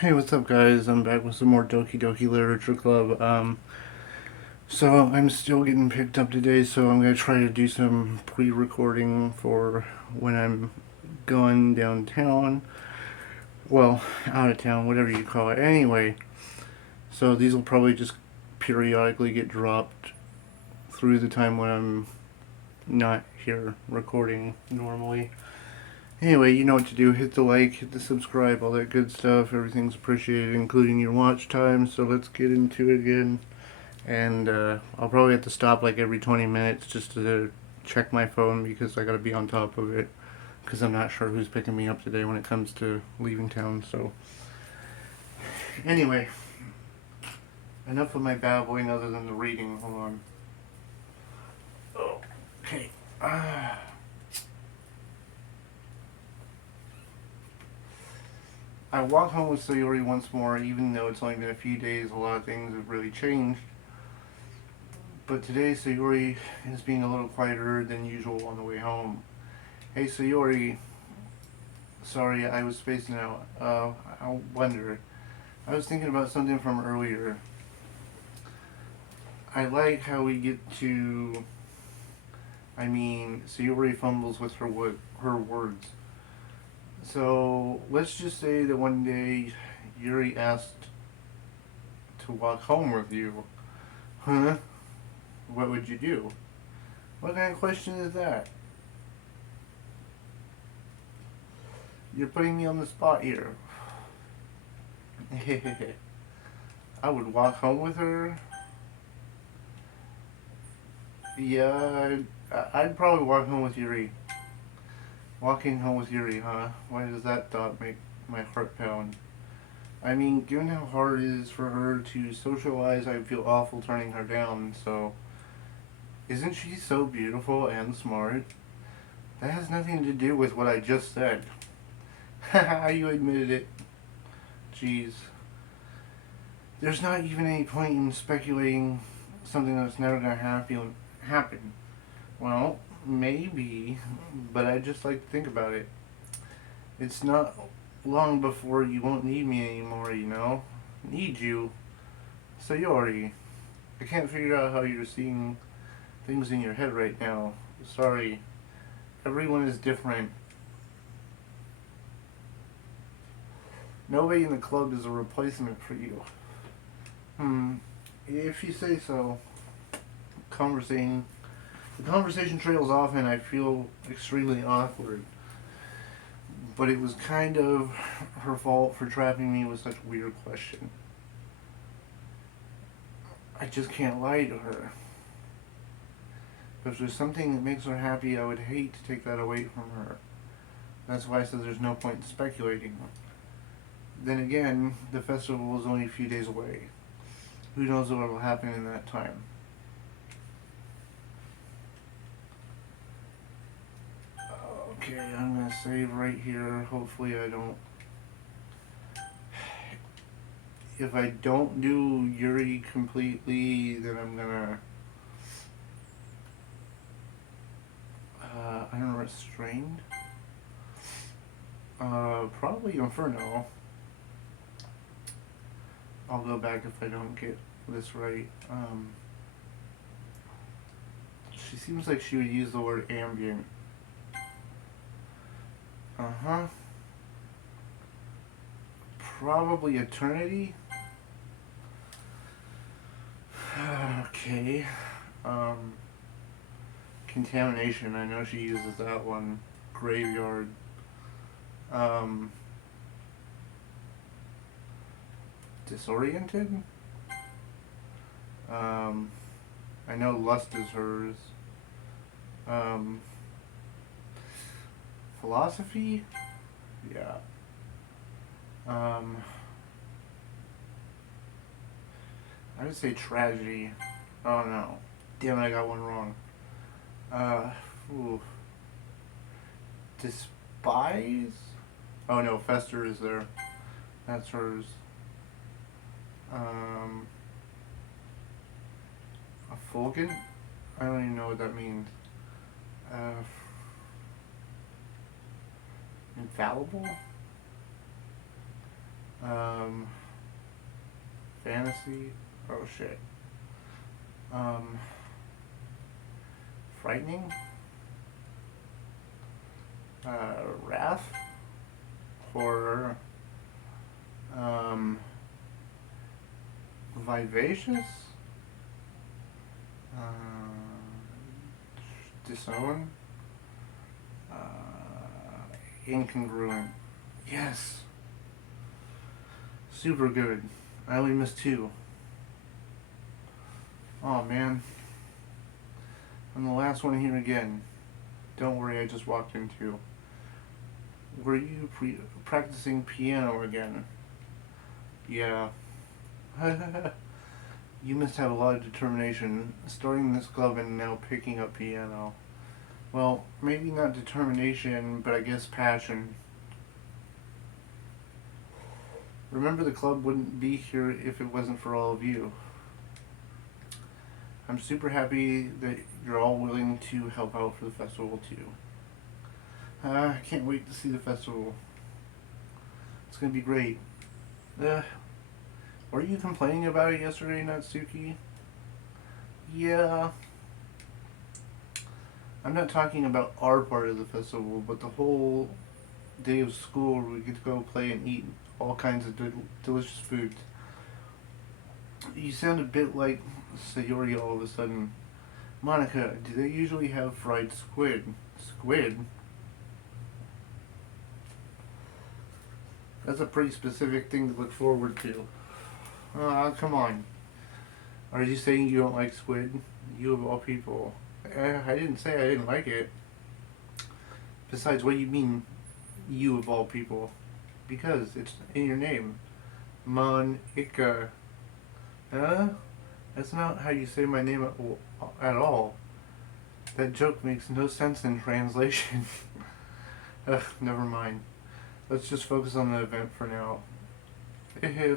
Hey, what's up, guys? I'm back with some more Doki Doki Literature Club. So I'm still getting picked up today, so I'm gonna try to do some pre-recording for when I'm going downtown. Well, out of town, whatever you call it. Anyway, so these will probably just periodically get dropped through the time when I'm not here recording normally. Anyway, you know what to do. Hit the like, hit the subscribe, all that good stuff. Everything's appreciated, including your watch time. So let's get into it again. And I'll probably have to stop like every 20 minutes just to check my phone because I gotta be on top of it. Because I'm not sure who's picking me up today when it comes to leaving town. So, anyway, enough of my babbling other than the reading. Hold on. Oh, okay. I walk home with Sayori once more, even though it's only been a few days. A lot of things have really changed. But today, Sayori is being a little quieter than usual on the way home. Hey, Sayori. Sorry, I was spacing out. I wonder. I was thinking about something from earlier. I like how we get to. Sayori fumbles with her words. So let's just say that one day Yuri asked to walk home with you. Huh? What would you do? What kind of question is that? You're putting me on the spot here. I would walk home with her. Yeah, I'd probably walk home with Yuri. Walking home with Yuri, huh? Why does that thought make my heart pound? Given how hard it is for her to socialize, I feel awful turning her down, so. Isn't she so beautiful and smart? That has nothing to do with what I just said. Haha, you admitted it. Jeez. There's not even any point in speculating something that's never gonna happen. Well, maybe, but I just like to think about it. It's not long before you won't need me anymore, you know? Need you. Sayori. I can't figure out how you're seeing things in your head right now. Sorry. Everyone is different. Nobody in the club is a replacement for you. If you say so. Conversating. The conversation trails off and I feel extremely awkward. But it was kind of her fault for trapping me with such a weird question. I just can't lie to her. But if there's something that makes her happy, I would hate to take that away from her. That's why I said there's no point in speculating. Then again, the festival is only a few days away. Who knows what will happen in that time? Okay, I'm gonna save right here. Hopefully I don't. If I don't do Yuri completely, then I'm gonna unrestrained. Probably Inferno. I'll go back if I don't get this right. She seems like she would use the word ambient. Uh-huh. Probably Eternity. Okay. Contamination. I know she uses that one. Graveyard. Disoriented. I know Lust is hers. Philosophy. Yeah. I would say tragedy. Oh no. Damn it, I got one wrong. Uh, ooh. Despise? Oh no, Fester is there. That's hers. A Fulgen? I don't even know what that means. Uh, Infallible? Um, fantasy. Oh shit. Um, frightening. Wrath. Horror. Um, vivacious. Disown. Incongruent. Yes. Super good. I only missed two. Oh man. I'm the last one here again. Don't worry, I just walked into. Were you practicing piano again? Yeah. You must have a lot of determination, starting this club and now picking up piano. Well, maybe not determination, but I guess passion. Remember, the club wouldn't be here if it wasn't for all of you. I'm super happy that you're all willing to help out for the festival too. I can't wait to see the festival. It's gonna be great. Uh, were you complaining about it yesterday, Natsuki? Yeah. I'm not talking about our part of the festival, but the whole day of school where we get to go play and eat all kinds of delicious foods. You sound a bit like Sayori all of a sudden. Monica, do they usually have fried squid? Squid? That's a pretty specific thing to look forward to. Come on. Are you saying you don't like squid? You of all people. I didn't say I didn't like it. Besides, what do you mean, you of all people? Because it's in your name. Monica. Huh? That's not how you say my name at all. That joke makes no sense in translation. Ugh, never mind. Let's just focus on the event for now.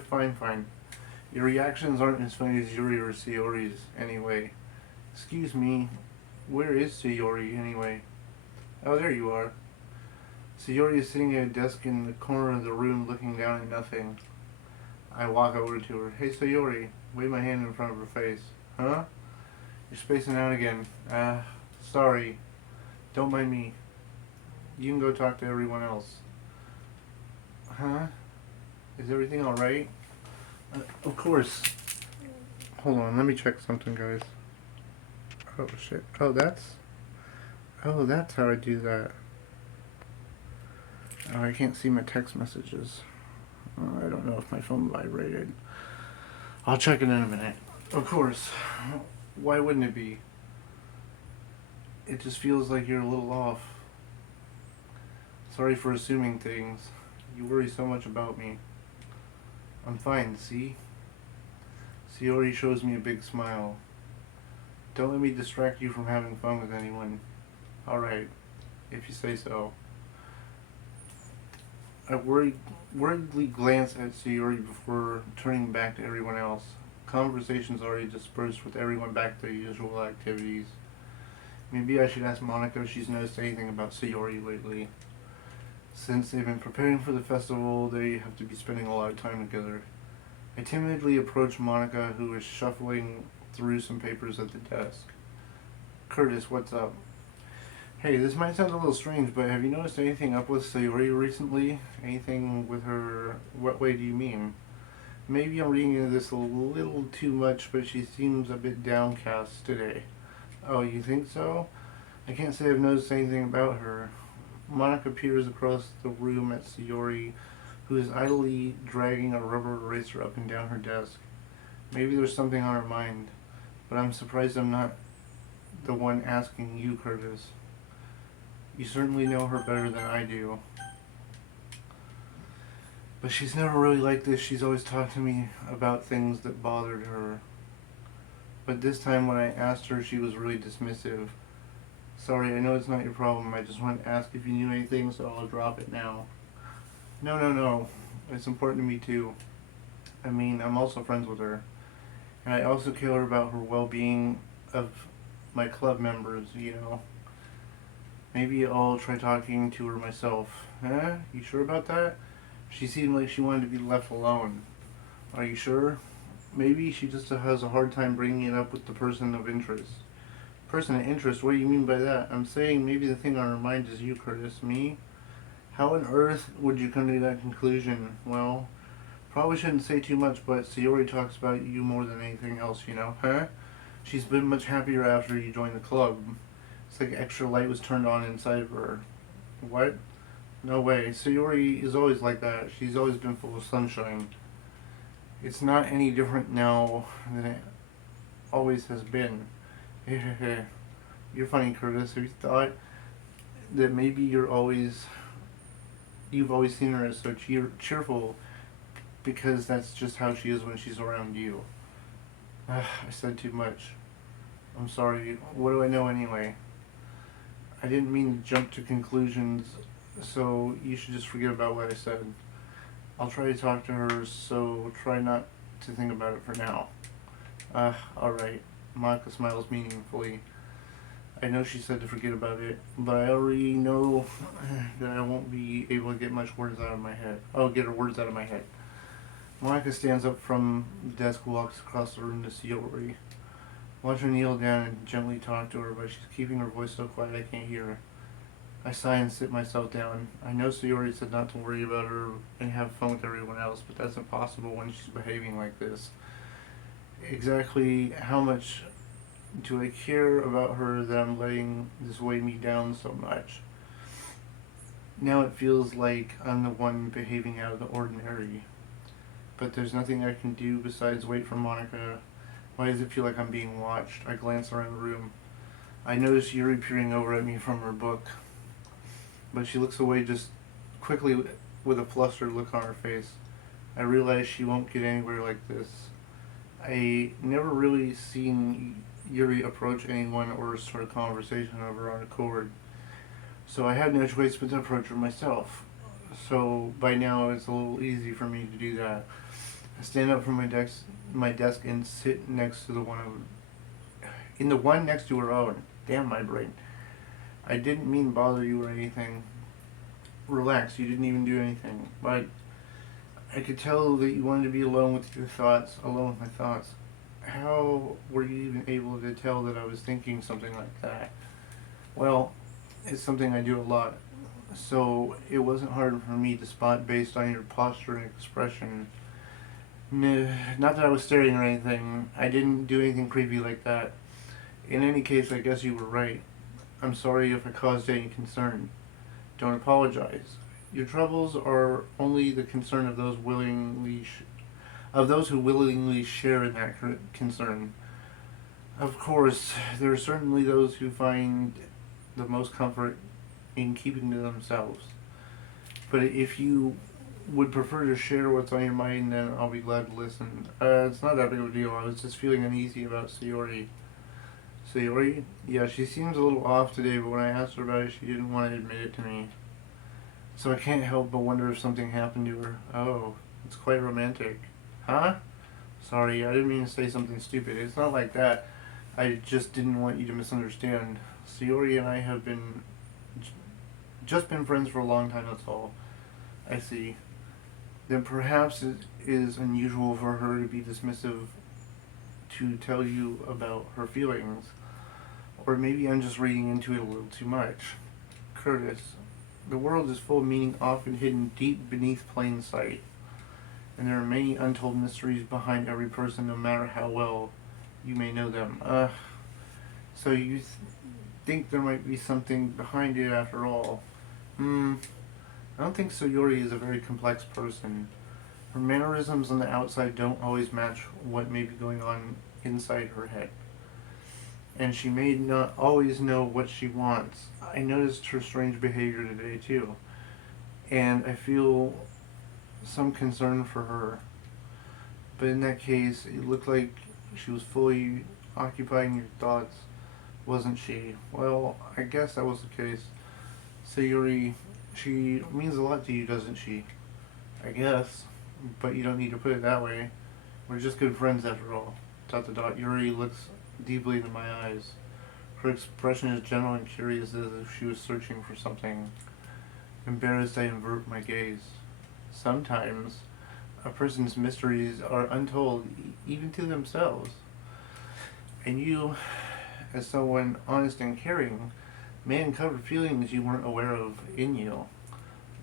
Fine. Your reactions aren't as funny as Yuri or Sayori's anyway. Excuse me, where is Sayori anyway? Oh, there you are. Sayori is sitting at a desk in the corner of the room looking down at nothing. I walk over to her. Hey Sayori, wave my hand in front of her face. Huh? You're spacing out again. Sorry. Don't mind me. You can go talk to everyone else. Huh? Is everything alright? Of course. Hold on, let me check something, guys. Oh shit. Oh, that's how I do that. Oh, I can't see my text messages. I don't know if my phone vibrated. I'll check it in a minute. Of course. Why wouldn't it be? It just feels like you're a little off. Sorry for assuming things. You worry so much about me. I'm fine, see? Sayori shows me a big smile. Don't let me distract you from having fun with anyone. Alright, if you say so. I worriedly glance at Sayori before turning back to everyone else. Conversation's already dispersed with everyone back to their usual activities. Maybe I should ask Monica if she's noticed anything about Sayori lately. Since they've been preparing for the festival, they have to be spending a lot of time together. I timidly approach Monica, who is shuffling through some papers at the desk. Curtis, what's up? Hey, this might sound a little strange, but have you noticed anything up with Sayori recently? Anything with her? What way do you mean? Maybe I'm reading into this a little too much, but she seems a bit downcast today. Oh, you think so? I can't say I've noticed anything about her. Monica peers across the room at Sayori, who is idly dragging a rubber eraser up and down her desk. Maybe there's something on her mind, but I'm surprised I'm not the one asking you, Curtis. You certainly know her better than I do. But she's never really like this. She's always talked to me about things that bothered her. But this time when I asked her, she was really dismissive. Sorry, I know it's not your problem. I just wanted to ask if you knew anything, so I'll drop it now. No. It's important to me too. I mean, I'm also friends with her. And I also care about her well-being of my club members, you know. Maybe I'll try talking to her myself. Huh? You sure about that? She seemed like she wanted to be left alone. Are you sure? Maybe she just has a hard time bringing it up with the person of interest. Person of interest? What do you mean by that? I'm saying maybe the thing on her mind is you, Curtis. Me? How on earth would you come to that conclusion? Well, probably shouldn't say too much, but Sayori talks about you more than anything else, you know? Huh? She's been much happier after you joined the club. It's like extra light was turned on inside of her. What? No way. Sayori is always like that. She's always been full of sunshine. It's not any different now than it always has been. You're funny, Curtis. Have you thought that maybe you've always seen her as so cheerful because that's just how she is when she's around you? I said too much. I'm sorry. What do I know anyway? I didn't mean to jump to conclusions, so you should just forget about what I said. I'll try to talk to her, so try not to think about it for now. Alright. Monica smiles meaningfully. I know she said to forget about it, but I already know that I won't be able to get much words out of my head. I'll get her words out of my head. Monica stands up from the desk, walks across the room to Sayori. Watch her kneel down and gently talk to her, but she's keeping her voice so quiet I can't hear her. I sigh and sit myself down. I know Sayori said not to worry about her and have fun with everyone else, but that's impossible when she's behaving like this. Exactly how much do I care about her that I'm letting this weigh me down so much? Now it feels like I'm the one behaving out of the ordinary. But there's nothing I can do besides wait for Monica. Why does it feel like I'm being watched? I glance around the room. I notice Yuri peering over at me from her book, but she looks away just quickly with a flustered look on her face. I realize she won't get anywhere like this. I never really seen Yuri approach anyone or start a conversation of her own accord, so I had no choice but to approach her myself. So by now it's a little easy for me to do that. I stand up from my desk and sit next to the one next to her own. Damn my brain. I didn't mean to bother you or anything. Relax, you didn't even do anything. But I could tell that you wanted to be alone with your thoughts, alone with my thoughts. How were you even able to tell that I was thinking something like that? Well, it's something I do a lot. So it wasn't hard for me to spot based on your posture and expression. Not that I was staring or anything. I didn't do anything creepy like that. In any case, I guess you were right. I'm sorry if I caused any concern. Don't apologize. Your troubles are only the concern of those who willingly share in that concern. Of course, there are certainly those who find the most comfort in keeping to themselves. But if you would prefer to share what's on your mind, then I'll be glad to listen. It's not that big of a deal. I was just feeling uneasy about Sayori. Sayori? Yeah, she seems a little off today, but when I asked her about it, she didn't want to admit it to me. So I can't help but wonder if something happened to her. Oh, it's quite romantic. Huh? Sorry, I didn't mean to say something stupid. It's not like that. I just didn't want you to misunderstand. Sayori and I have just been friends for a long time, that's all. I see. Then perhaps it is unusual for her to be dismissive to tell you about her feelings. Or maybe I'm just reading into it a little too much. Curtis, the world is full of meaning often hidden deep beneath plain sight. And there are many untold mysteries behind every person, no matter how well you may know them. So you think there might be something behind it after all? I don't think Sayori is a very complex person. Her mannerisms on the outside don't always match what may be going on inside her head. And she may not always know what she wants. I noticed her strange behavior today too. And I feel some concern for her. But in that case, it looked like she was fully occupying your thoughts, wasn't she? Well, I guess that was the case. Sayori, she means a lot to you, doesn't she? I guess. But you don't need to put it that way. We're just good friends after all. ... Yuri looks deeply into my eyes. Her expression is gentle and curious, as if she was searching for something. Embarrassed, I invert my gaze. sometimes a person's mysteries are untold, even to themselves. And you, as someone honest and caring, may uncover feelings you weren't aware of in you.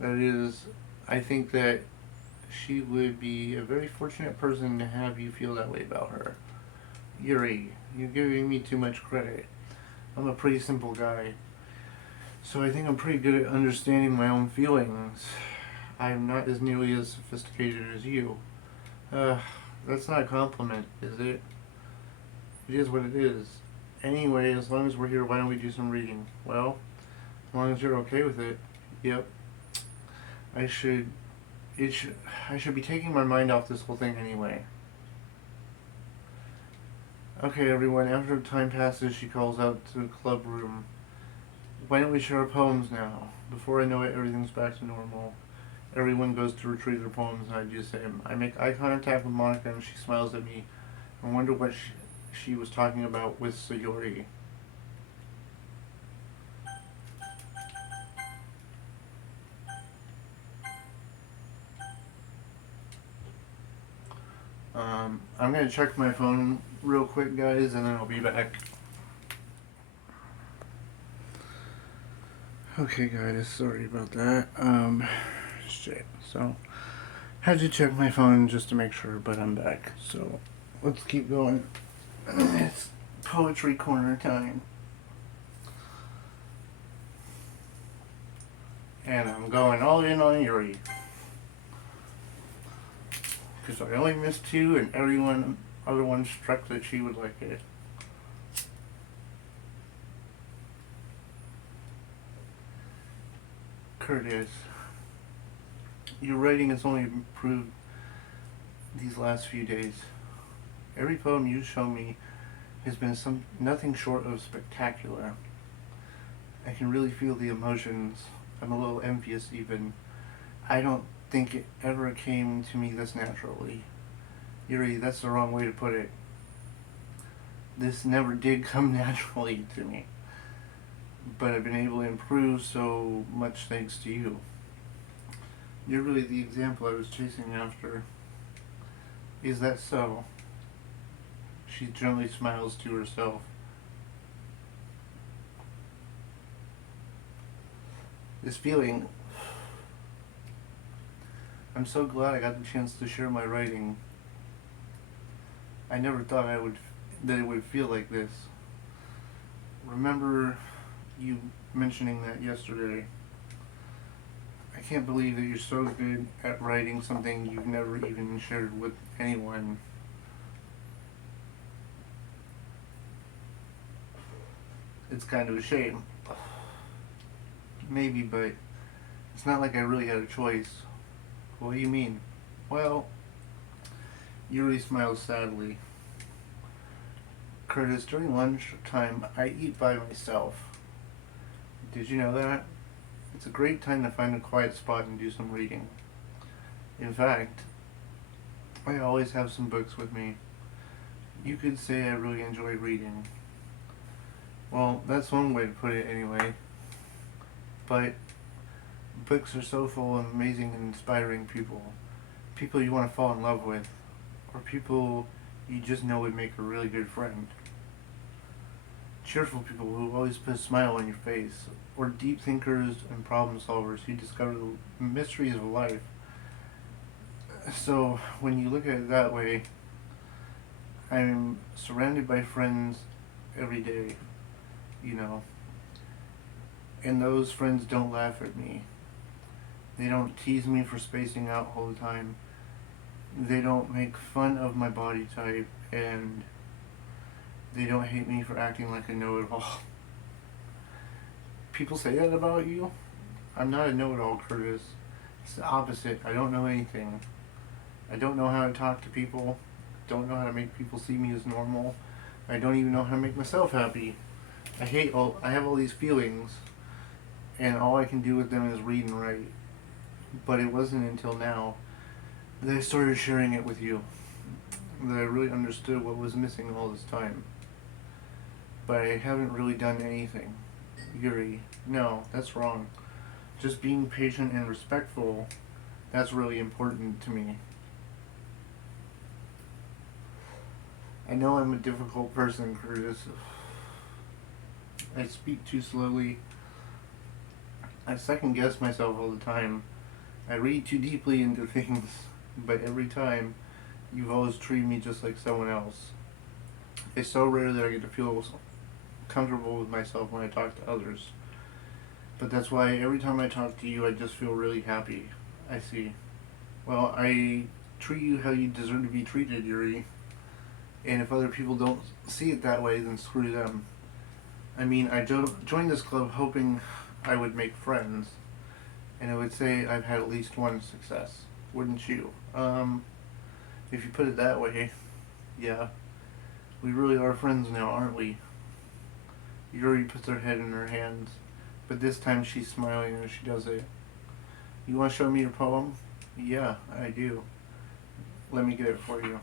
That is, I think that she would be a very fortunate person to have you feel that way about her. Yuri, you're giving me too much credit. I'm a pretty simple guy. So I think I'm pretty good at understanding my own feelings. I'm not as nearly as sophisticated as you. Uh, that's not a compliment, is it? It is what it is. Anyway, as long as we're here, why don't we do some reading? Well, as long as you're okay with it. Yep. I should I should be taking my mind off this whole thing anyway. Okay, everyone, after time passes, she calls out to the club room. Why don't we share our poems now? Before I know it, everything's back to normal. Everyone goes to retrieve their poems, and I do the same. I make eye contact with Monica, and she smiles at me. I wonder what she was talking about with Sayori. I'm gonna check my phone real quick, guys, and then I'll be back. Okay, guys, sorry about that. Shit. So, had to check my phone just to make sure, but I'm back. So, let's keep going. It's poetry corner time. And I'm going all in on Yuri. Because I only missed two, and other one struck that she would like it. Curtis, your writing has only improved these last few days. Every poem you show me has been nothing short of spectacular. I can really feel the emotions. I'm a little envious even. I don't think it ever came to me this naturally. Yuri, that's the wrong way to put it. This never did come naturally to me. But I've been able to improve so much thanks to you. You're really the example I was chasing after. Is that so? She gently smiles to herself. This feeling, I'm so glad I got the chance to share my writing. I never thought that it would feel like this. Remember you mentioning that yesterday. I can't believe that you're so good at writing something you've never even shared with anyone. It's kind of a shame. Maybe, but it's not like I really had a choice. What do you mean? Well, Yuri smiles sadly. Curtis, during lunchtime, I eat by myself. Did you know that? It's a great time to find a quiet spot and do some reading. In fact, I always have some books with me. You could say I really enjoy reading. Well, that's one way to put it anyway. But books are so full of amazing and inspiring people. People you want to fall in love with. Or people you just know would make a really good friend. Cheerful people who always put a smile on your face. Or deep thinkers and problem solvers who discover the mysteries of life. So, when you look at it that way, I'm surrounded by friends every day, you know. And those friends don't laugh at me. They don't tease me for spacing out all the time. They don't make fun of my body type, and they don't hate me for acting like a know-it-all. People say that about you? I'm not a know-it-all, Curtis. It's the opposite. I don't know anything. I don't know how to talk to people. Don't know how to make people see me as normal. I don't even know how to make myself happy. I have all these feelings, and all I can do with them is read and write. But it wasn't until now that I started sharing it with you that I really understood what was missing all this time. But I haven't really done anything. Yuri, no, that's wrong. Just being patient and respectful That's really important to me. I know I'm a difficult person, Curtis. I speak too slowly. I second guess myself all the time. I read too deeply into things, but every time, you've always treated me just like someone else. It's so rare that I get to feel comfortable with myself when I talk to others. But that's why every time I talk to you, I just feel really happy. I see. Well, I treat you how you deserve to be treated, Yuri. And if other people don't see it that way, then screw them. I mean, I joined this club hoping I would make friends, and I would say I've had at least one success. Wouldn't you? If you put it that way, yeah. We really are friends now, aren't we? Yuri puts her head in her hands, but this time she's smiling as she does it. You want to show me your poem? Yeah, I do. Let me get it for you.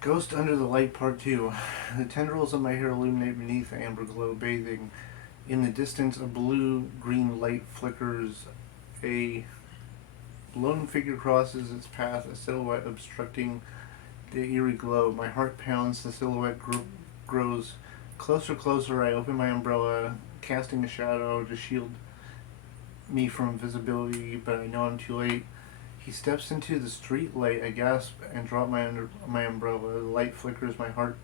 Ghost Under the Light Part 2. The tendrils of my hair illuminate beneath the amber glow, bathing. In the distance, a blue-green light flickers. A lone figure crosses its path, a silhouette obstructing the eerie glow. My heart pounds, the silhouette grows closer. I open my umbrella, casting a shadow to shield me from visibility, but I know I'm too late. He steps into the street light. I gasp and drop my umbrella. The light flickers. My heart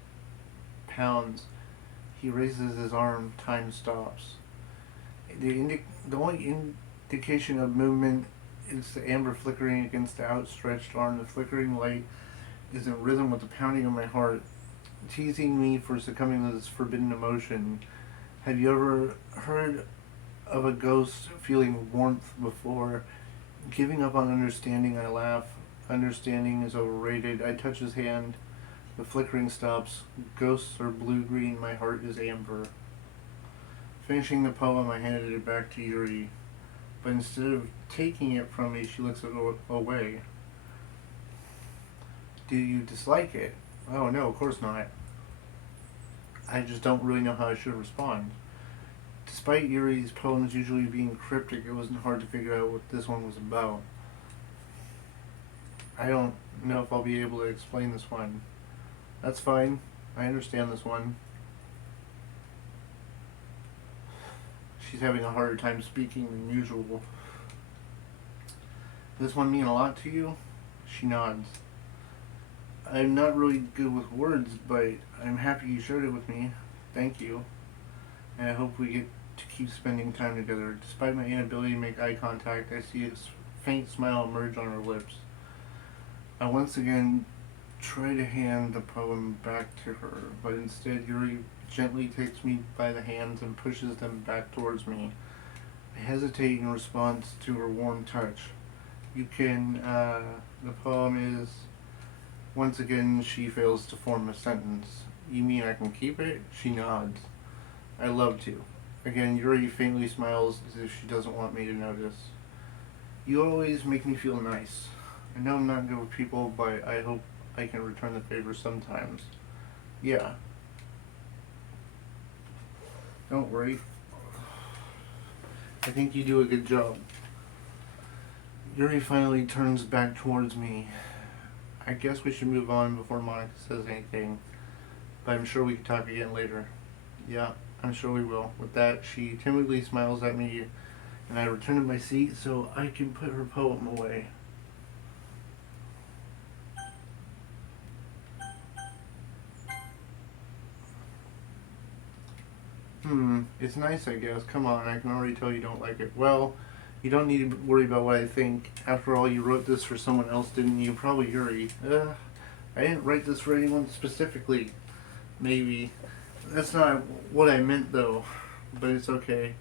pounds. He raises his arm. Time stops. The only indication of movement is the amber flickering against the outstretched arm. The flickering light is in rhythm with the pounding of my heart, teasing me for succumbing to this forbidden emotion. Have you ever heard of a ghost feeling warmth before? Giving up on understanding, I laugh. Understanding is overrated. I touch his hand. The flickering stops. Ghosts are blue-green. My heart is amber. Finishing the poem, I handed it back to Yuri. But instead of taking it from me, she looks away. Do you dislike it? Oh, no, of course not. I just don't really know how I should respond. Despite Yuri's poems usually being cryptic, it wasn't hard to figure out what this one was about. I don't know if I'll be able to explain this one. That's fine. I understand this one. She's having a harder time speaking than usual. Does this one mean a lot to you? She nods. I'm not really good with words, but I'm happy you shared it with me. Thank you. And I hope we get to keep spending time together. Despite my inability to make eye contact, I see a faint smile emerge on her lips. I once again try to hand the poem back to her, but instead Yuri gently takes me by the hands and pushes them back towards me. I hesitate in response to her warm touch. The poem is, once again she fails to form a sentence. You mean I can keep it? She nods. I love to. Again, Yuri faintly smiles as if she doesn't want me to notice. You always make me feel nice. I know I'm not good with people, but I hope I can return the favor sometimes. Yeah. Don't worry. I think you do a good job. Yuri finally turns back towards me. I guess we should move on before Monica says anything, but I'm sure we can talk again later. Yeah, I'm sure we will. With that, she timidly smiles at me, and I return to my seat so I can put her poem away. It's nice, I guess. Come on, I can already tell you don't like it. Well, you don't need to worry about what I think. After all, you wrote this for someone else, didn't you? Probably Yuri. I didn't write this for anyone specifically. Maybe. That's not what I meant, though. But it's okay.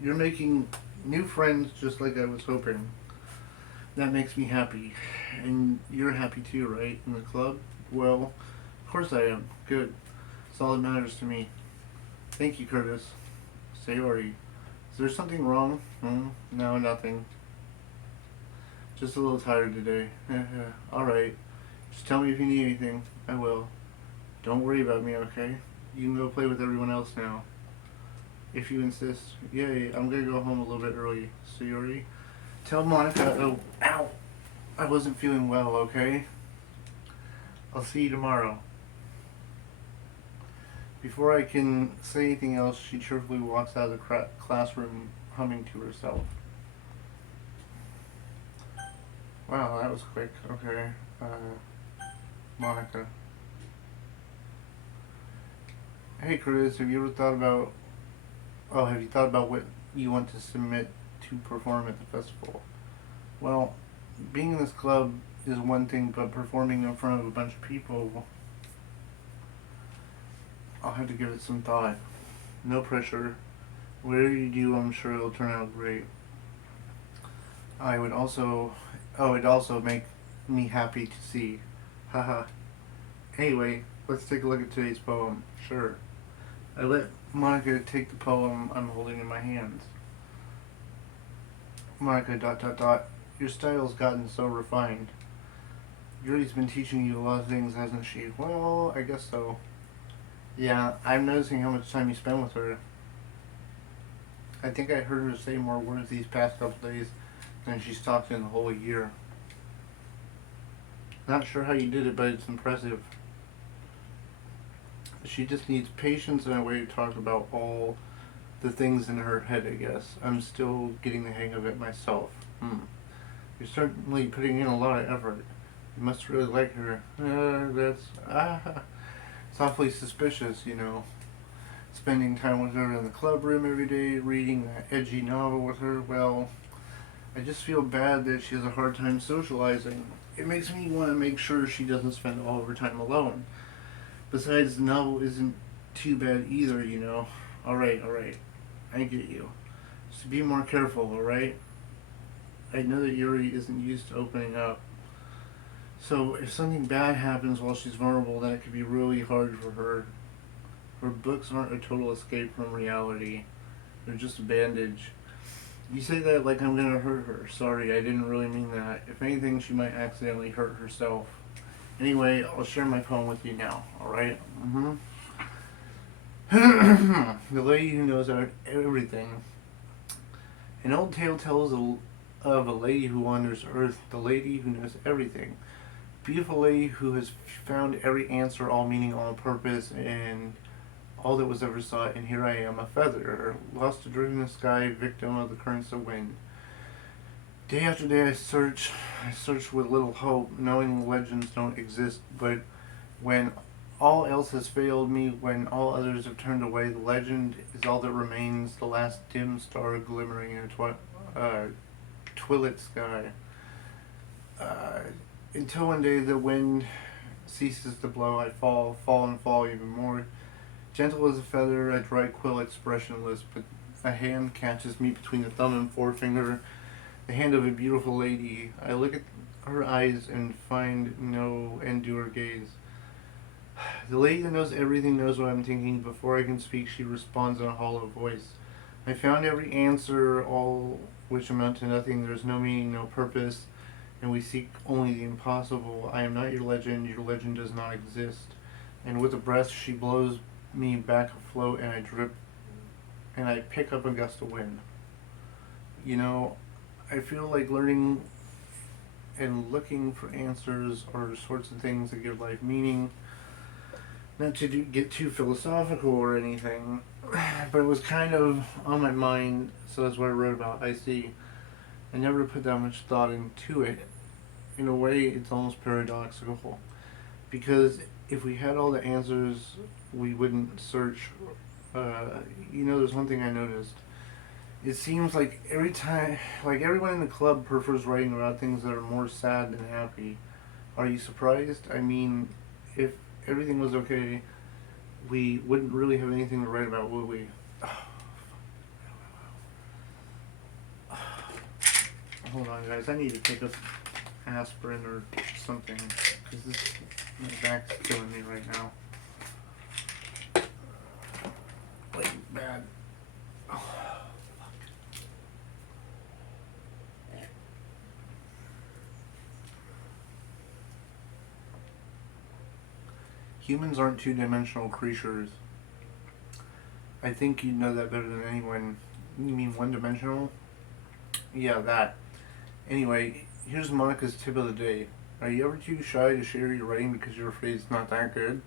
You're making new friends just like I was hoping. That makes me happy. And you're happy too, right? In the club? Well, of course I am. Good. That's all that matters to me. Thank you, Curtis. Sayori. Is there something wrong? No, nothing. Just a little tired today. Alright. Just tell me if you need anything. I will. Don't worry about me, okay? You can go play with everyone else now. If you insist. Yay, I'm gonna go home a little bit early. So you already tell Monica, oh, ow, I wasn't feeling well, okay? I'll see you tomorrow. Before I can say anything else, she cheerfully walks out of the classroom, humming to herself. Wow, that was quick. Okay. Monica. Hey, Chris, have you ever thought about... Oh, have you thought about what you want to submit to perform at the festival? Well, being in this club is one thing, but performing in front of a bunch of people, I'll have to give it some thought. No pressure. Whatever you do, I'm sure it'll turn out great. I would also... Oh, it'd also make me happy to see. Haha. Anyway, let's take a look at today's poem. Sure. I let Monica take the poem I'm holding in my hands. Monica ... Your style's gotten so refined. Yuri's been teaching you a lot of things, hasn't she? Well, I guess so. Yeah, I'm noticing how much time you spend with her. I think I heard her say more words these past couple days than she's talked in the whole year. Not sure how you did it, but it's impressive. She just needs patience and a way to talk about all the things in her head, I guess. I'm still getting the hang of it myself. You're certainly putting in a lot of effort. You must really like her. It's awfully suspicious, you know. Spending time with her in the club room every day, reading that edgy novel with her, well, I just feel bad that she has a hard time socializing. It makes me want to make sure she doesn't spend all of her time alone. Besides, the novel isn't too bad either, you know. Alright. I get you. Just be more careful, alright? I know that Yuri isn't used to opening up. So if something bad happens while she's vulnerable, then it could be really hard for her. Her books aren't a total escape from reality. They're just a bandage. You say that like I'm gonna hurt her. Sorry, I didn't really mean that. If anything, she might accidentally hurt herself. Anyway, I'll share my poem with you now, alright? The lady who knows everything. An old tale tells of a lady who wanders Earth, the lady who knows everything. Beautiful lady who has found every answer, all meaning, all purpose, and all that was ever sought, and here I am, a feather, lost adrift in the sky, victim of the currents of wind. Day after day I search with little hope, knowing legends don't exist, but when all else has failed me, when all others have turned away, the legend is all that remains, the last dim star glimmering in a twilit sky. Until one day the wind ceases to blow, I fall even more. Gentle as a feather, a dry quill expressionless, but a hand catches me between the thumb and forefinger, the hand of a beautiful lady. I look at her eyes and find no end to her gaze. The lady that knows everything knows what I'm thinking. Before I can speak, she responds in a hollow voice. I found every answer, all which amount to nothing. There is no meaning, no purpose, and we seek only the impossible. I am not your legend does not exist. And with a breath, she blows me back afloat, and I drip, and I pick up a gust of wind. You know, I feel like learning and looking for answers are sorts of things that give life meaning. Not to get too philosophical or anything, but it was kind of on my mind, so that's what I wrote about. I see. I never put that much thought into it. In a way, it's almost paradoxical, because if we had all the answers, we wouldn't search. There's one thing I noticed. It seems like everyone in the club prefers writing about things that are more sad than happy. Are you surprised? I mean, if everything was okay, we wouldn't really have anything to write about, would we? Hold on, guys. I need to take a aspirin or something, because my back's killing me right now. Like, bad. Oh, fuck. Humans aren't two-dimensional creatures. I think you know that better than anyone. You mean one-dimensional? Yeah, that. Anyway, here's Monica's tip of the day. Are you ever too shy to share your writing because you're afraid it's not that good?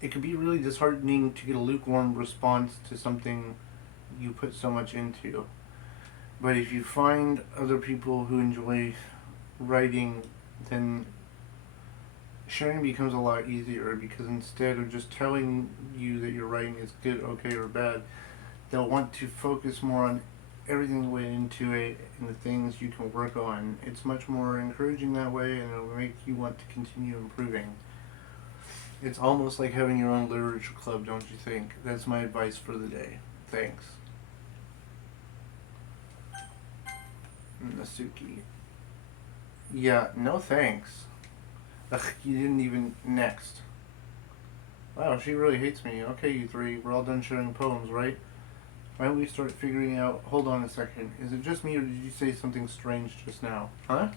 It can be really disheartening to get a lukewarm response to something you put so much into. But if you find other people who enjoy writing, then sharing becomes a lot easier because instead of just telling you that your writing is good, okay, or bad, they'll want to focus more on everything that went into it and the things you can work on. It's much more encouraging that way, and it'll make you want to continue improving. It's almost like having your own literature club, don't you think? That's my advice for the day. Thanks. Nasuki. Yeah, no thanks. Ugh, you didn't even next. Wow, she really hates me. Okay, you three, we're all done sharing poems, right? Why don't we start figuring out... Hold on a second. Is it just me or did you say something strange just now? Huh?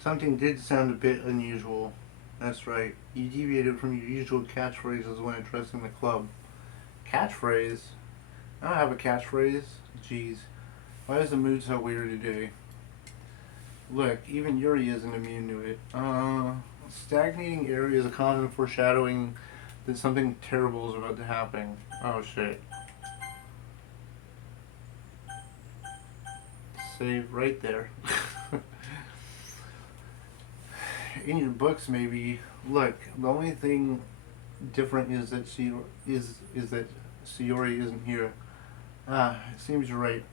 Something did sound a bit unusual. That's right. You deviated from your usual catchphrases when addressing the club. Catchphrase? I don't have a catchphrase. Jeez. Why is the mood so weird today? Look, even Yuri isn't immune to it. Stagnating air is a common foreshadowing that something terrible is about to happen. Oh shit. Save right there. In your books, maybe. Look, the only thing different is that Sayori isn't here. Ah, it seems you're right.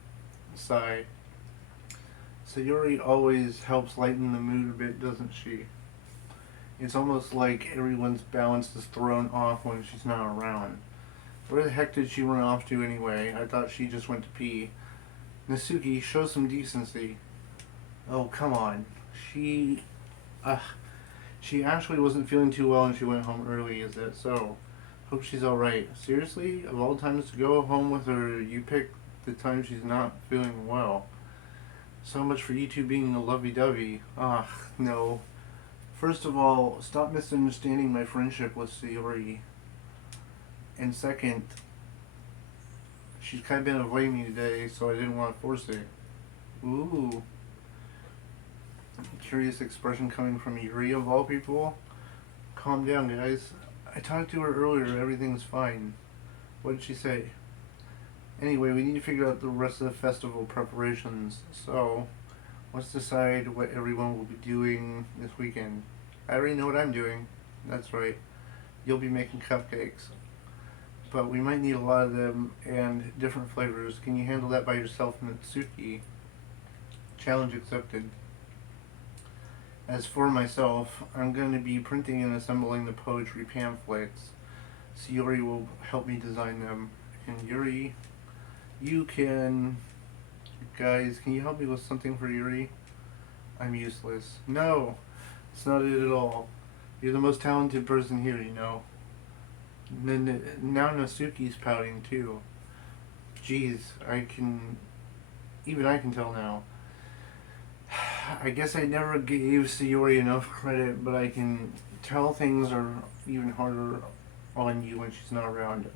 Sigh. Sayori always helps lighten the mood a bit, doesn't she? It's almost like everyone's balance is thrown off when she's not around. Where the heck did she run off to anyway? I thought she just went to pee. Nasuki, show some decency. Oh, come on. She actually wasn't feeling too well and she went home early, is that so? Hope she's alright. Seriously? Of all times to go home with her, you picked the time she's not feeling well. So much for you two being a lovey-dovey. No. First of all, stop misunderstanding my friendship with Sayori. And second, she's kind of been avoiding me today, so I didn't want to force it. Ooh. Curious expression coming from Yuri of all people. Calm down, guys. I talked to her earlier. Everything's fine. What did she say? Anyway, we need to figure out the rest of the festival preparations. So, let's decide what everyone will be doing this weekend. I already know what I'm doing. That's right. You'll be making cupcakes. But we might need a lot of them and different flavors. Can you handle that by yourself, Natsuki? Challenge accepted. As for myself, I'm going to be printing and assembling the poetry pamphlets. Sayori will help me design them. And Yuri, you can... Guys, can you help me with something for Yuri? I'm useless. No, it's not it at all. You're the most talented person here, you know. Now Nasuki's pouting too. Jeez, even I can tell now. I guess I never gave Sayori enough credit, but I can tell things are even harder on you when she's not around.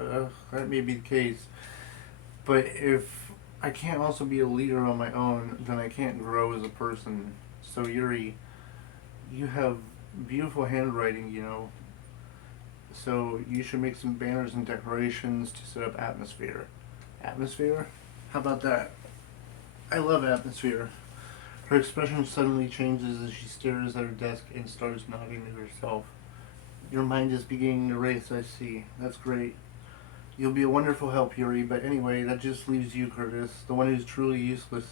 That may be the case. But if I can't also be a leader on my own, then I can't grow as a person. So Yuri, you have beautiful handwriting, you know. So you should make some banners and decorations to set up atmosphere. Atmosphere? How about that? I love atmosphere. Her expression suddenly changes as she stares at her desk and starts nodding to herself. Your mind is beginning to race, I see. That's great. You'll be a wonderful help, Yuri, but anyway, that just leaves you, Curtis, the one who's truly useless.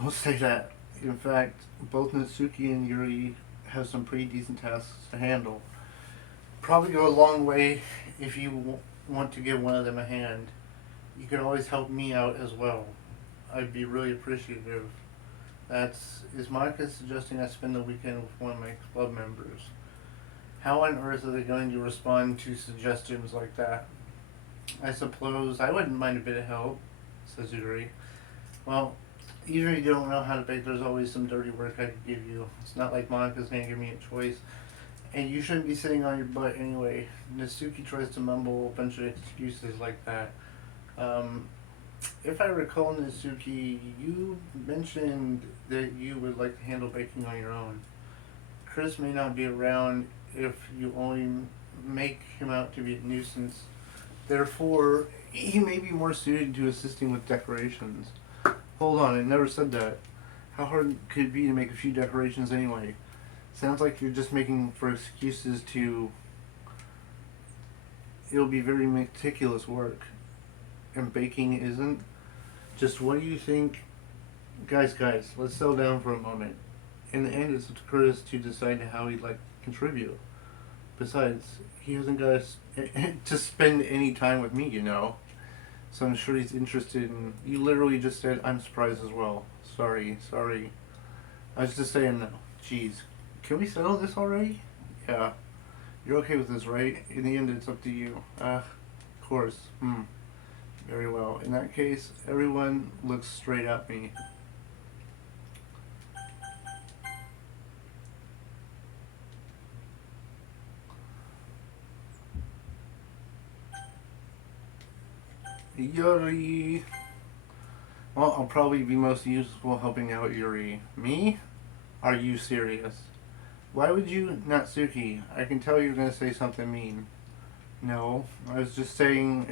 Don't say that. In fact, both Natsuki and Yuri have some pretty decent tasks to handle. Probably go a long way if you want to give one of them a hand. You can always help me out as well. I'd be really appreciative. Is Monica suggesting I spend the weekend with one of my club members? How on earth are they going to respond to suggestions like that? I suppose I wouldn't mind a bit of help, says Yuri. Well, even if you don't know how to bake, there's always some dirty work I could give you. It's not like Monica's going to give me a choice. And you shouldn't be sitting on your butt anyway. Natsuki tries to mumble a bunch of excuses like that. Um, if I recall, Natsuki, you mentioned that you would like to handle baking on your own. Chris may not be around if you only make him out to be a nuisance. Therefore, he may be more suited to assisting with decorations. Hold on, I never said that. How hard could it be to make a few decorations anyway? Sounds like you're just making for excuses to. It'll be very meticulous work. And baking isn't. Just what do you think? Guys, let's settle down for a moment. In the end, it's up to Curtis to decide how he'd like to contribute. Besides, he hasn't got to spend any time with me, you know. So I'm sure he's interested in. You literally just said, I'm surprised as well. Sorry. I was just saying, no. Jeez. Can we settle this already? Yeah. You're okay with this, right? In the end, it's up to you. Of course. Very well. In that case, everyone looks straight at me. Yuri. Well, I'll probably be most useful helping out Yuri. Me? Are you serious? Why would you, Natsuki? I can tell you're gonna say something mean. No, I was just saying,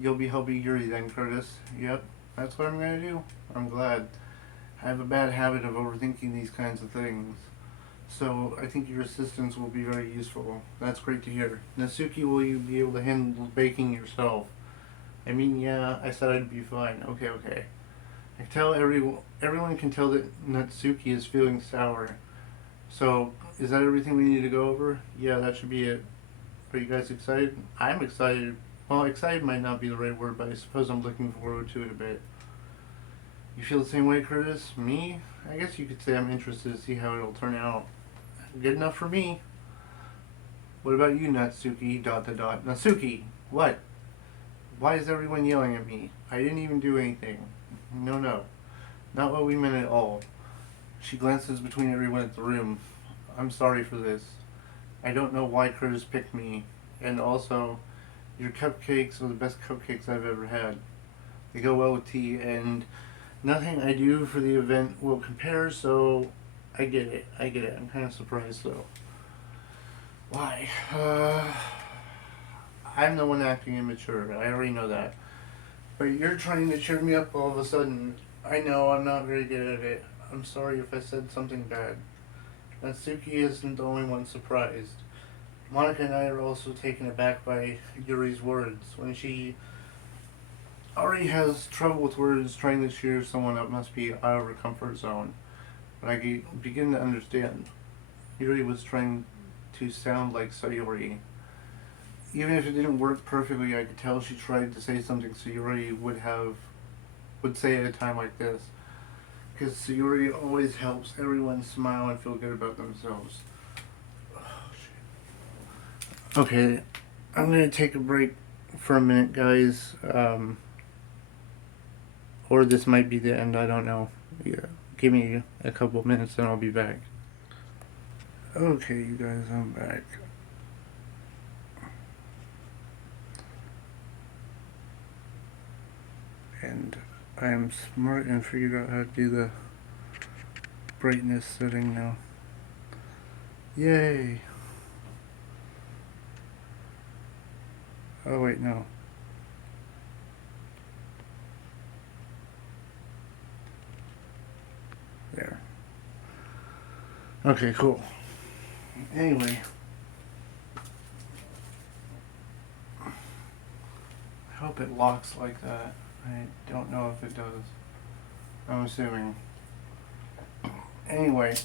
you'll be helping Yuri then, Curtis. Yep, that's what I'm gonna do. I'm glad. I have a bad habit of overthinking these kinds of things. So I think your assistance will be very useful. That's great to hear. Natsuki, will you be able to handle baking yourself? I mean, yeah, I said I'd be fine. Okay. I can tell everyone can tell that Natsuki is feeling sour. So, is that everything we need to go over? Yeah, that should be it. Are you guys excited? I'm excited. Well, excited might not be the right word, but I suppose I'm looking forward to it a bit. You feel the same way, Curtis? Me? I guess you could say I'm interested to see how it'll turn out. Good enough for me. What about you, Natsuki? ... Natsuki! What? Why is everyone yelling at me? I didn't even do anything. No. Not what we meant at all. She glances between everyone at the room. I'm sorry for this. I don't know why Curtis picked me. And also, your cupcakes are the best cupcakes I've ever had. They go well with tea, and nothing I do for the event will compare, so I get it. I'm kind of surprised, though. Why? I'm the one acting immature. I already know that. But you're trying to cheer me up all of a sudden. I know I'm not very good at it. I'm sorry if I said something bad. Natsuki isn't the only one surprised. Monica and I are also taken aback by Yuri's words. When she already has trouble with words, trying to cheer someone up must be out of her comfort zone. But I begin to understand. Yuri was trying to sound like Sayori. Even if it didn't work perfectly, I could tell she tried to say something Sayori would say at a time like this. Because Sayori always helps everyone smile and feel good about themselves. Oh, shit. Okay, I'm going to take a break for a minute, guys. Or this might be the end, I don't know. Yeah, give me a couple minutes and I'll be back. Okay, you guys, I'm back. And I am smart and figured out how to do the brightness setting now. Yay! Oh wait, no. There. Okay, cool. Anyway. I hope it locks like that. I don't know if it does. I'm assuming. Anyway.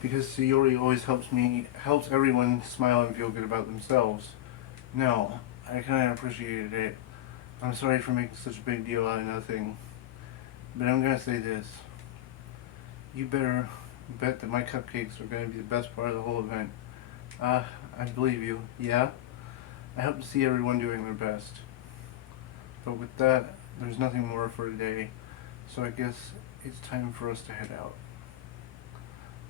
Because Sayori always helps everyone smile and feel good about themselves. No, I kind of appreciated it. I'm sorry for making such a big deal out of nothing. But I'm gonna say this. You better bet that my cupcakes are gonna be the best part of the whole event. I believe you. Yeah? I hope to see everyone doing their best. But with that, there's nothing more for today, so I guess it's time for us to head out.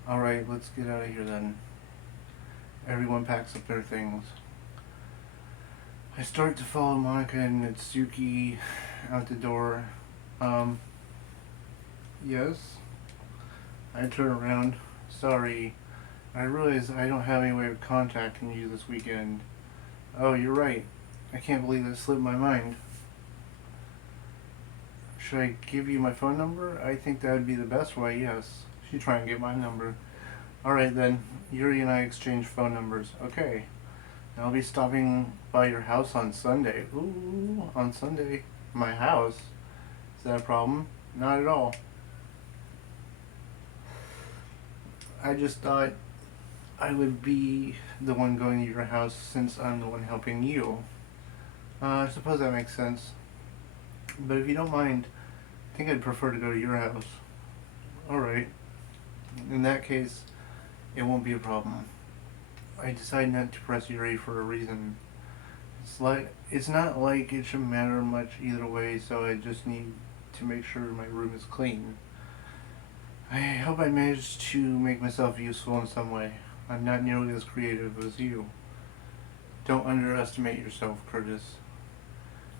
Alright, let's get out of here then. Everyone packs up their things. I start to follow Monica and Natsuki out the door. Yes? I turn around. Sorry. I realize I don't have any way of contacting you this weekend. Oh, you're right. I can't believe that slipped my mind. Should I give you my phone number? I think that would be the best way, yes. She's trying to get my number. Alright then, Yuri and I exchange phone numbers. Okay. I'll be stopping by your house on Sunday. Ooh, on Sunday. My house? Is that a problem? Not at all. I just thought I would be the one going to your house since I'm the one helping you. I suppose that makes sense. But if you don't mind, I think I'd prefer to go to your house. Alright. In that case, it won't be a problem. I decided not to press Yuri for a reason. It's not like it should matter much either way, so I just need to make sure my room is clean. I hope I managed to make myself useful in some way. I'm not nearly as creative as you. Don't underestimate yourself, Curtis.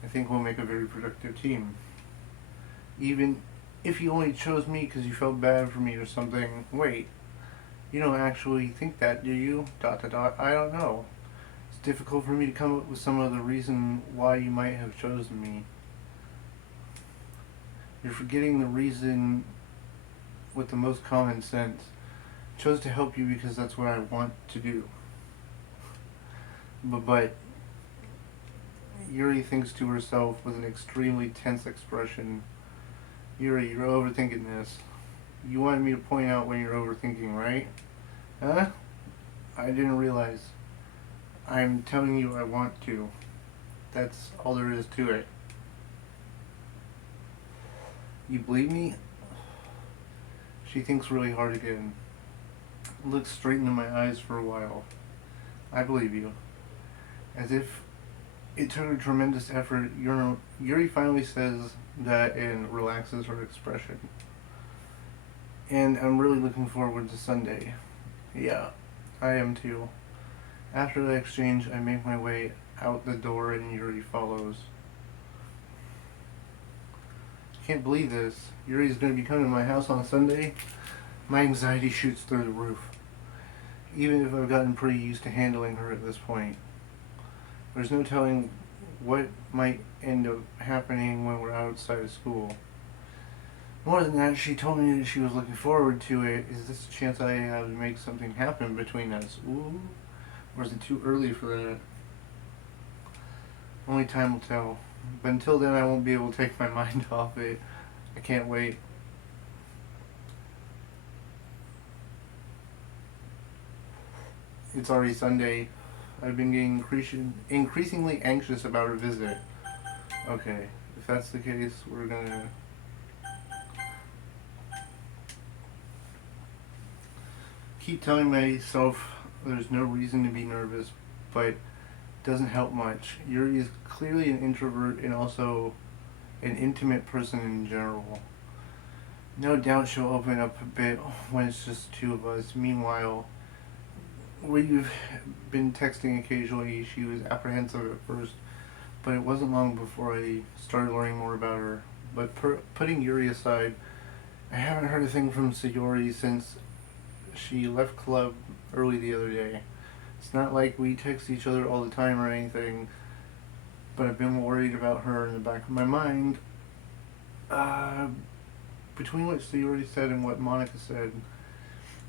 I think we'll make a very productive team. Even if you only chose me because you felt bad for me or something. Wait, you don't actually think that, do you? ... I don't know. It's difficult for me to come up with some other reason why you might have chosen me. You're forgetting the reason with the most common sense. I chose to help you because that's what I want to do. But Yuri thinks to herself with an extremely tense expression. Yuri, you're overthinking this. You wanted me to point out when you're overthinking, right? Huh? I didn't realize. I'm telling you I want to. That's all there is to it. You believe me? She thinks really hard again. Looks straight into my eyes for a while. I believe you. As if it took a tremendous effort, Yuri finally says that and relaxes her expression. And I'm really looking forward to Sunday. Yeah, I am too. After the exchange, I make my way out the door and Yuri follows. Can't believe this. Yuri's going to be coming to my house on Sunday. My anxiety shoots through the roof. Even if I've gotten pretty used to handling her at this point. There's no telling what might end up happening when we're outside of school. More than that, she told me that she was looking forward to it. Is this a chance I have to make something happen between us? Ooh. Or is it too early for that? Only time will tell. But until then, I won't be able to take my mind off it. I can't wait. It's already Sunday. I've been getting increasingly anxious about her visit. Okay, if that's the case, we're gonna... keep telling myself there's no reason to be nervous, but it doesn't help much. Yuri is clearly an introvert and also an intimate person in general. No doubt she'll open up a bit when it's just two of us. Meanwhile, we've been texting occasionally. She was apprehensive at first, but it wasn't long before I started learning more about her. But putting Yuri aside, I haven't heard a thing from Sayori since she left club early the other day. It's not like we text each other all the time or anything, but I've been worried about her in the back of my mind. Between what Sayori said and what Monica said,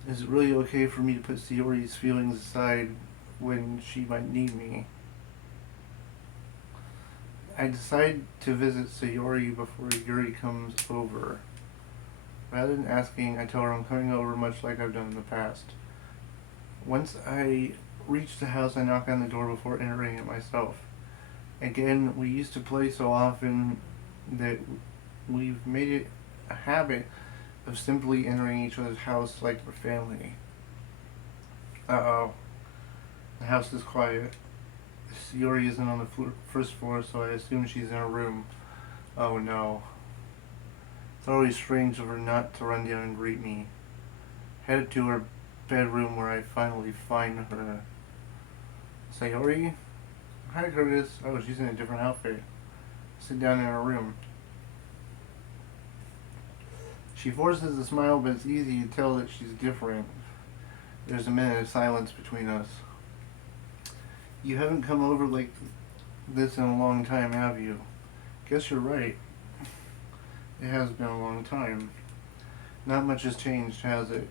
is it really okay for me to put Sayori's feelings aside when she might need me? I decide to visit Sayori before Yuri comes over. Rather than asking, I tell her I'm coming over much like I've done in the past. Once I reach the house, I knock on the door before entering it myself. Again, we used to play so often that we've made it a habit of simply entering each other's house like we're family. Uh-oh. The house is quiet. Sayori isn't on the first floor, so I assume she's in her room. Oh no. It's always strange of her not to run down and greet me. Headed to her bedroom where I finally find her. Sayori? Hi Curtis. Oh, she's in a different outfit. Sit down in her room. She forces a smile, but it's easy to tell that she's different. There's a minute of silence between us. You haven't come over like this in a long time, have you? Guess you're right. It has been a long time. Not much has changed, has it?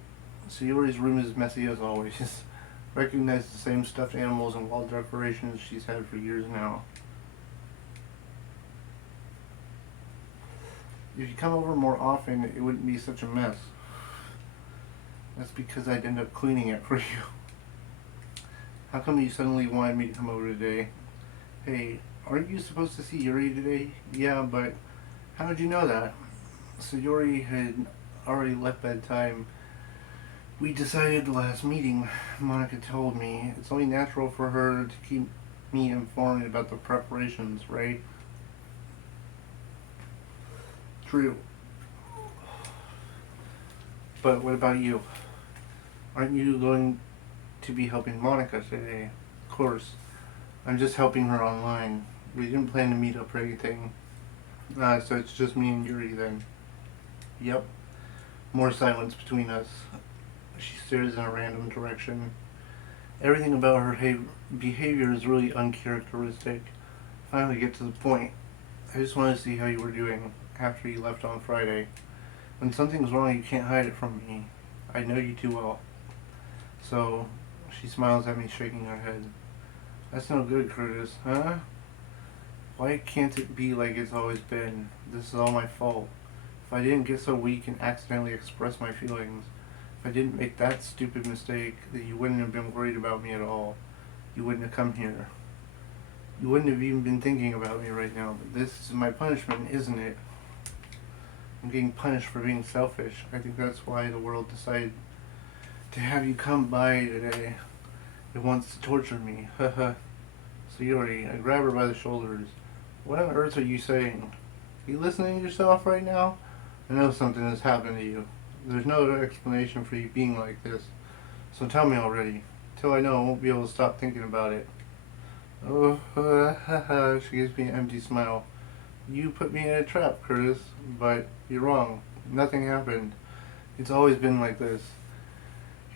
Sayori's room is messy as always. Recognize the same stuffed animals and wall decorations she's had for years now. If you come over more often, it wouldn't be such a mess. That's because I'd end up cleaning it for you. How come you suddenly wanted me to come over today? Hey, aren't you supposed to see Yuri today? Yeah, but how did you know that? So Yuri had already left bedtime. We decided last meeting, Monica told me, it's only natural for her to keep me informed about the preparations, right? True. But what about you? Aren't you going to be helping Monica today? Of course. I'm just helping her online. We didn't plan to meet up or anything. So it's just me and Yuri then. Yep. More silence between us. She stares in a random direction. Everything about her behavior is really uncharacteristic. Finally get to the point. I just want to see how you were doing after you left on Friday. When something's wrong, you can't hide it from me. I know you too well. So, she smiles at me, shaking her head. That's no good, Curtis, huh? Why can't it be like it's always been? This is all my fault. If I didn't get so weak and accidentally express my feelings, if I didn't make that stupid mistake, that you wouldn't have been worried about me at all. You wouldn't have come here. You wouldn't have even been thinking about me right now. But this is my punishment, isn't it? I'm getting punished for being selfish. I think that's why the world decided to have you come by today. It wants to torture me. Haha. Sayori, I grab her by the shoulders. What on earth are you saying? Are you listening to yourself right now? I know something has happened to you. There's no other explanation for you being like this. So tell me already. Till I know, I won't be able to stop thinking about it. Oh, haha. She gives me an empty smile. You put me in a trap, Curtis, but you're wrong. Nothing happened. It's always been like this.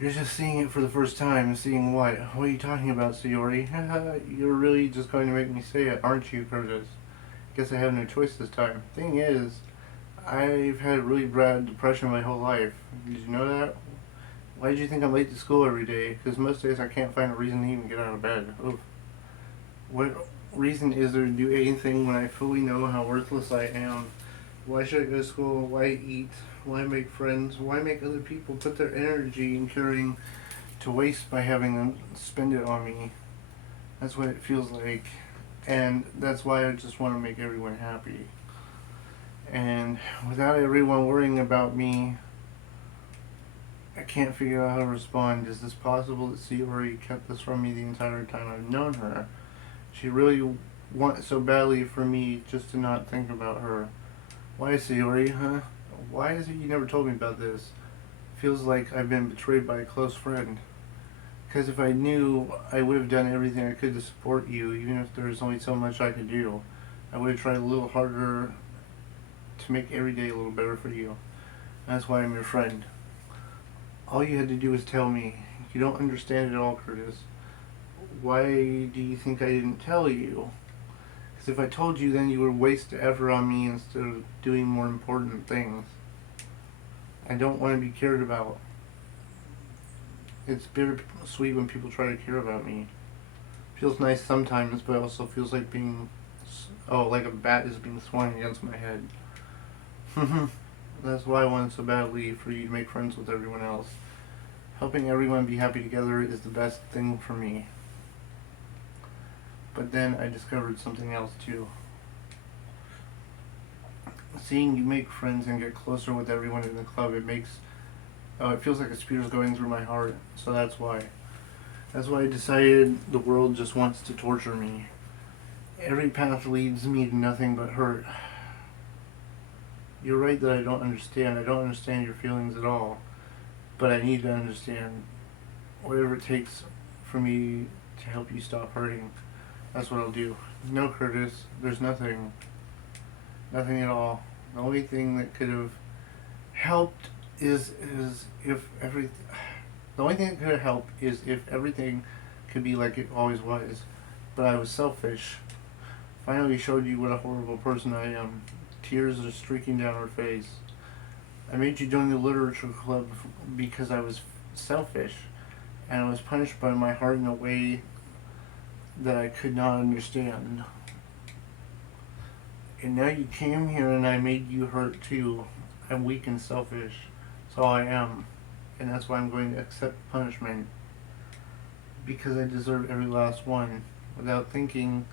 You're just seeing it for the first time. Seeing what? What are you talking about, Sayori? You're really just going to make me say it, aren't you, Curtis? Guess I have no choice this time. Thing is, I've had really bad depression my whole life. Did you know that? Why did you think I'm late to school every day? Because most days I can't find a reason to even get out of bed. Oof. What reason is there to do anything when I fully know how worthless I am? Why should I go to school? Why eat? Why make friends? Why make other people put their energy in caring to waste by having them spend it on me? That's what it feels like. And that's why I just want to make everyone happy. And without everyone worrying about me, I can't figure out how to respond. Is this possible that Sayori kept this from me the entire time I've known her? She really wants so badly for me just to not think about her. Why, Sayori, huh? Why is it you never told me about this? Feels like I've been betrayed by a close friend. Because if I knew, I would have done everything I could to support you, even if there's only so much I could do. I would have tried a little harder to make every day a little better for you. That's why I'm your friend. All you had to do was tell me. You don't understand it all, Curtis. Why do you think I didn't tell you? Because if I told you, then you would waste effort on me instead of doing more important things. I don't want to be cared about. It's bittersweet when people try to care about me. Feels nice sometimes, but also feels like being, like a bat is being swung against my head. That's why I wanted so badly for you to make friends with everyone else. Helping everyone be happy together is the best thing for me. But then I discovered something else too. Seeing you make friends and get closer with everyone in the club, it feels like a spear's going through my heart. So that's why. That's why I decided the world just wants to torture me. Every path leads me to nothing but hurt. You're right that I don't understand. I don't understand your feelings at all. But I need to understand whatever it takes for me to help you stop hurting. That's what I'll do. No, Curtis, there's nothing. Nothing at all. The only thing that could have helped is if every the only thing that could have helped is if everything could be like it always was. But I was selfish. Finally showed you what a horrible person I am. Tears are streaking down her face. I made you join the literature club because I was selfish, and I was punished by my heart in a way that I could not understand. And now you came here and I made you hurt too. I'm weak and selfish. That's all I am. And that's why I'm going to accept punishment. Because I deserve every last one. Without thinking,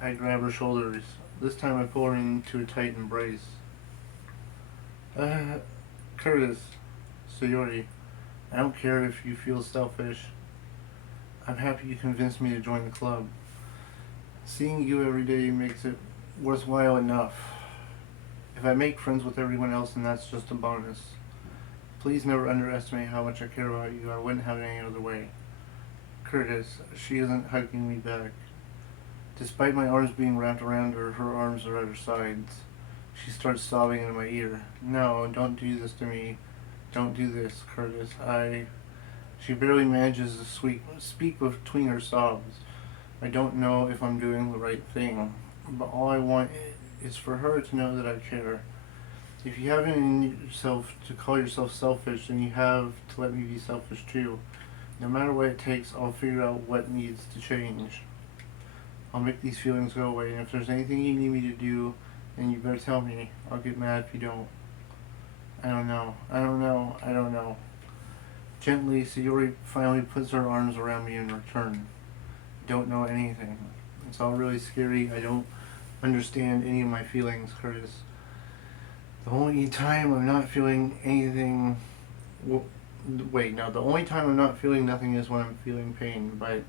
I grab her shoulders. This time I pull her into a tight embrace. Curtis, Sayori, I don't care if you feel selfish. I'm happy you convinced me to join the club. Seeing you every day makes it worthwhile enough. If I make friends with everyone else, then that's just a bonus. Please never underestimate how much I care about you. I wouldn't have it any other way. Curtis, she isn't hugging me back. Despite my arms being wrapped around her, her arms are at her sides. She starts sobbing into my ear. No, don't do this to me. Don't do this, Curtis. She barely manages to speak between her sobs. I don't know if I'm doing the right thing, but all I want is for her to know that I care. If you have it in yourself to call yourself selfish, then you have to let me be selfish too. No matter what it takes, I'll figure out what needs to change. I'll make these feelings go away, and if there's anything you need me to do, then you better tell me. I'll get mad if you don't. I don't know. Gently, Sayori finally puts her arms around me in return. I don't know anything. It's all really scary. I don't understand any of my feelings, Curtis. The only time I'm not feeling anything... the only time I'm not feeling nothing is when I'm feeling pain, but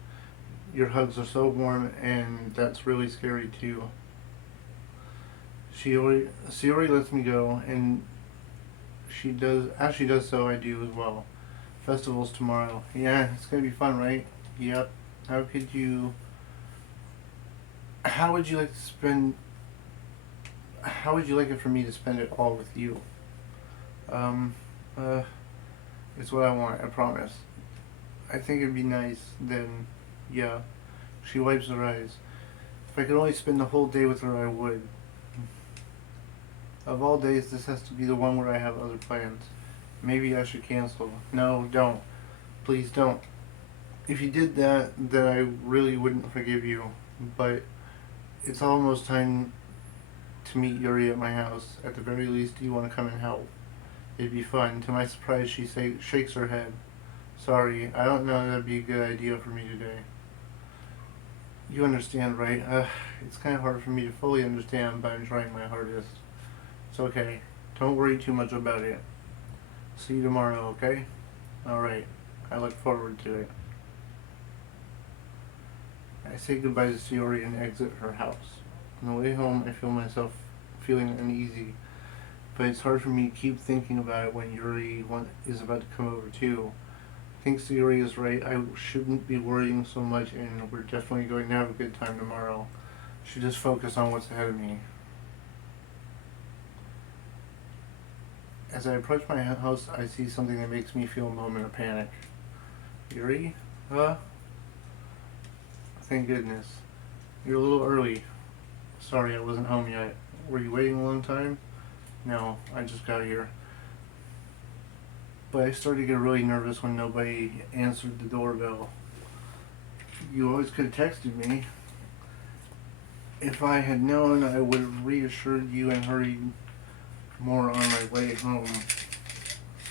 your hugs are so warm, and that's really scary too. Sayori lets me go, and as she does so, I do as well. Festival's tomorrow. Yeah, it's gonna be fun, right? Yep. How would you like to spend, how would you like it for me to spend it all with you? Um, it's what I want, I promise. I think it'd be nice, then, yeah. She wipes her eyes. If I could only spend the whole day with her, I would. Of all days, this has to be the one where I have other plans. Maybe I should cancel. No, don't. Please don't. If you did that, then I really wouldn't forgive you. But it's almost time to meet Yuri at my house. At the very least, do you want to come and help? It'd be fun. To my surprise, she shakes her head. Sorry, I don't know that'd be a good idea for me today. You understand, right? It's kind of hard for me to fully understand, but I'm trying my hardest. It's okay. Don't worry too much about it. See you tomorrow, okay? Alright. I look forward to it. I say goodbye to Sayori and exit her house. On the way home, I feel myself feeling uneasy, but it's hard for me to keep thinking about it when Yuri is about to come over too. I think Sayori is right. I shouldn't be worrying so much, and we're definitely going to have a good time tomorrow. I should just focus on what's ahead of me. As I approach my house, I see something that makes me feel a moment of panic. Yuri? Huh? Thank goodness. You're a little early. Sorry, I wasn't home yet. Were you waiting a long time? No, I just got here. But I started to get really nervous when nobody answered the doorbell. You always could have texted me. If I had known, I would have reassured you and hurried more on my way home.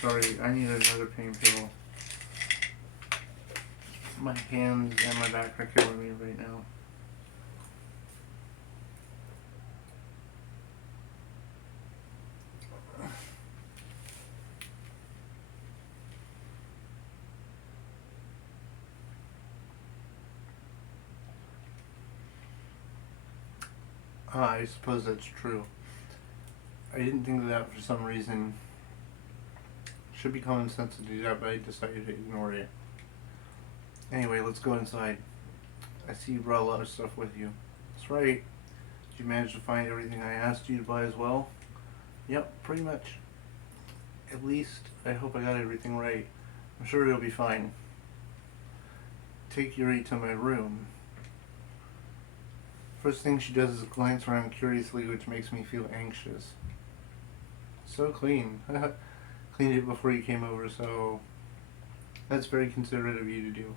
Sorry, I need another pain pill. My hands and my back are killing me right now. I suppose that's true. I didn't think of that for some reason. Should be common sense to do that, but I decided to ignore it. Anyway, let's go inside. I see you brought a lot of stuff with you. That's right. Did you manage to find everything I asked you to buy as well? Yep, pretty much. At least, I hope I got everything right. I'm sure it'll be fine. Take Yuri to my room. First thing she does is glance around curiously, which makes me feel anxious. So clean. Cleaned it before you came over, so that's very considerate of you to do.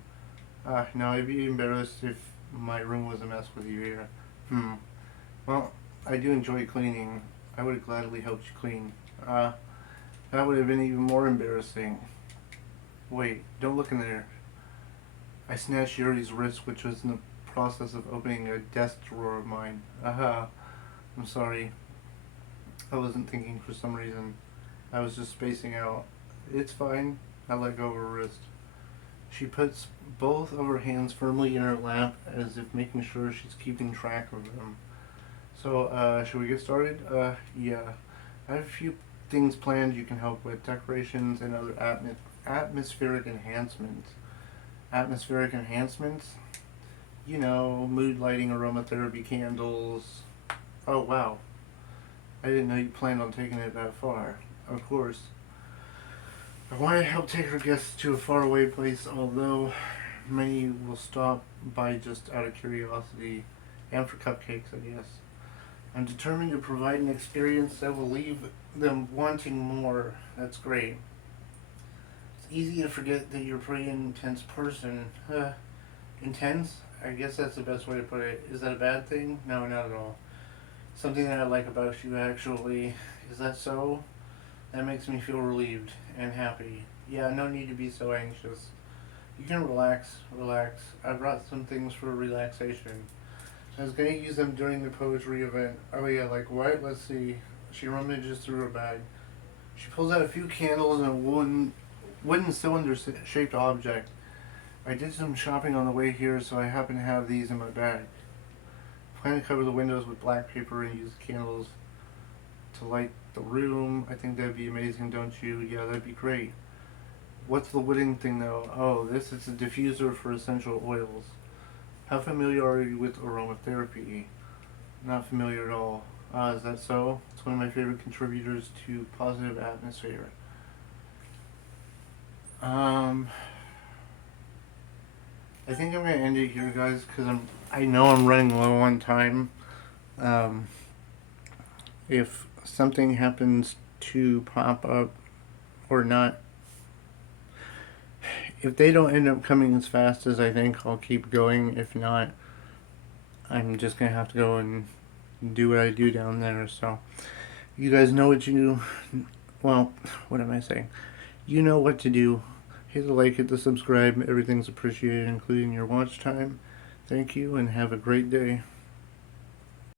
No, I'd be embarrassed if my room was a mess with you here. Well, I do enjoy cleaning. I would have gladly helped you clean. That would have been even more embarrassing. Wait, don't look in there. I snatched Yuri's wrist, which was in the process of opening a desk drawer of mine. I'm sorry. I wasn't thinking for some reason. I was just spacing out. It's fine. I let go of her wrist. She puts both of her hands firmly in her lap as if making sure she's keeping track of them. So, should we get started? Yeah. I have a few things planned you can help with. Decorations and other atmospheric enhancements. Atmospheric enhancements? You know, mood lighting, aromatherapy candles. Oh, wow. I didn't know you planned on taking it that far. Of course. I want to help take her guests to a faraway place, although many will stop by just out of curiosity, and for cupcakes, I guess. I'm determined to provide an experience that will leave them wanting more. That's great. It's easy to forget that you're a pretty intense person. Intense? I guess that's the best way to put it. Is that a bad thing? No, not at all. Something that I like about you, actually. Is that so? That makes me feel relieved and happy. Yeah, no need to be so anxious. You can relax. I brought some things for relaxation. I was going to use them during the poetry event. Oh yeah, like what? Let's see. She rummages through her bag. She pulls out a few candles and a wooden cylinder-shaped object. I did some shopping on the way here, so I happen to have these in my bag. I plan to cover the windows with black paper and use candles to light the room. I think that'd be amazing, don't you? Yeah, that'd be great. What's the wooden thing though? Oh, this is a diffuser for essential oils. How familiar are you with aromatherapy? Not familiar at all. Is that so? It's one of my favorite contributors to positive atmosphere. I think I'm gonna end it here, guys, because I know I'm running low on time. If something happens to pop up or not, if they don't end up coming as fast as I think, I'll keep going. If not, I'm just gonna have to go and do what I do down there. So you guys know what you do. Well, what am I saying? You know what to do. Hit the like, hit the subscribe. Everything's appreciated, including your watch time. Thank you, and have a great day.